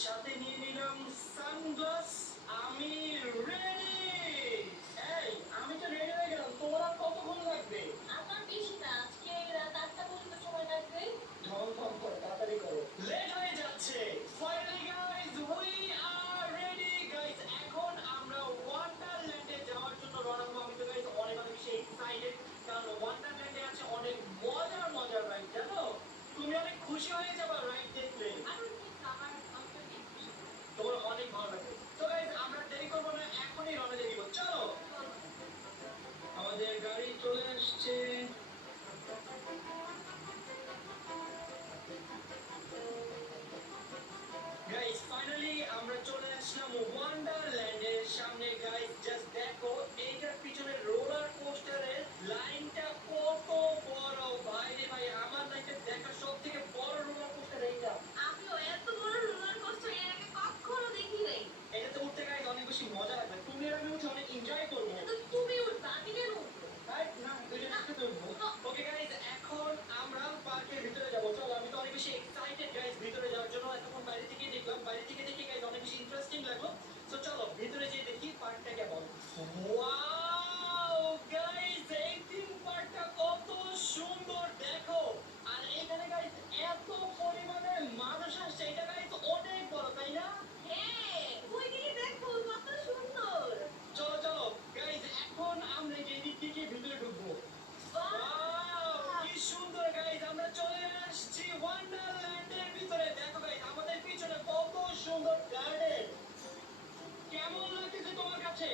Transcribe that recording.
সাথে নিয়ে নিলাম সানগ্লাস। আমি রেডি। এই, আমি তো রেডি হয়ে গেলাম, তোমার আর কতক্ষণ লাগবে? আমার বেশি না, আজকে রাত 8টা পর্যন্ত সময় লাগবে। ঢং ঢং করে তাড়াতাড়ি করো, লেট হয়ে যাচ্ছে। Finally guys, we are ready guys. এখন আমরা ওয়ান্ডারল্যান্ডে যাওয়ার জন্য রওনা হবো। আমি তো গাইস অনেক অনেক বেশি এক্সাইটেড, কারণ ওয়ান্ডারল্যান্ডে আছে অনেক মজার মজার রাইড, জানো? তুমি অনেক খুশি হয়ে যাবে রাইড দেখলে, আরো কিন্তু আমার অন্তত খুশি। তোমার অনেক ভালো লাগবে। তো গাইস, আমরা দেরি করবো না, এখনই রওনা দিয়ে দিব, চলো। আমাদের গাড়ি চলে আসছে। গাইস ফাইনালি আমরা চলে আসলাম ওয়ান্ডারল্যান্ডের সামনে। গাইস জাস্ট দেখো, এইটার পিছনে রোলার কোস্টারের লাইনটা কত বড়। ভাই রে ভাই, আমার লাইফে দেখা সব থেকে বড় রোলার কোস্টার এইটা। আমিও এত বড় রোলার কোস্টার এর আগে কখনো দেখি নাই। এটাতে উঠতে গাইস অনেক বেশি মজা লাগবে, তুমি আর আমি উঠে অনেক এনজয় করবো। এটা তো তুমি উঠবা, আমি কেন উঠবো? তাই না, দুজন একসাথে উঠবো। ওকে গাইস, এখন আমরা পার্কের ভিতরে যাবো, চলো। আমি তো অনেক বেশি এক্সাইটেড গাইস ভিতরে যাওয়ার জন্য। এতক্ষণ বাইরে থেকে দেখলাম, বাইরে থেকে দেখে গাইস অনেক বেশি ইন্টারেস্টিং লাগলো। তো চলো ভিতরে যেয়ে দেখি পার্কটা কেমন। ওয়াও গাইস, এই থিম পার্কটা কত সুন্দর দেখো। আর এখানে গাইস এত পরিমাণে মানুষ আসছে, এটা গাইস অনেক বড়, তাই না? হ্যাঁ, ওইদিকে দেখো কত সুন্দর। চলো চলো গাইস, এখন আমরা যে দিক থেকে ভিতরে ঢুকবো। ওয়াও, কি সুন্দর গাইস, আমরা চলে আসছি ওয়ান্ডারল্যান্ডের ভিতরে। দেখো গাইস, আমাদের পিছনে কত সুন্দর গার্ডেন। কেমন লাগতেছে তোমার কাছে?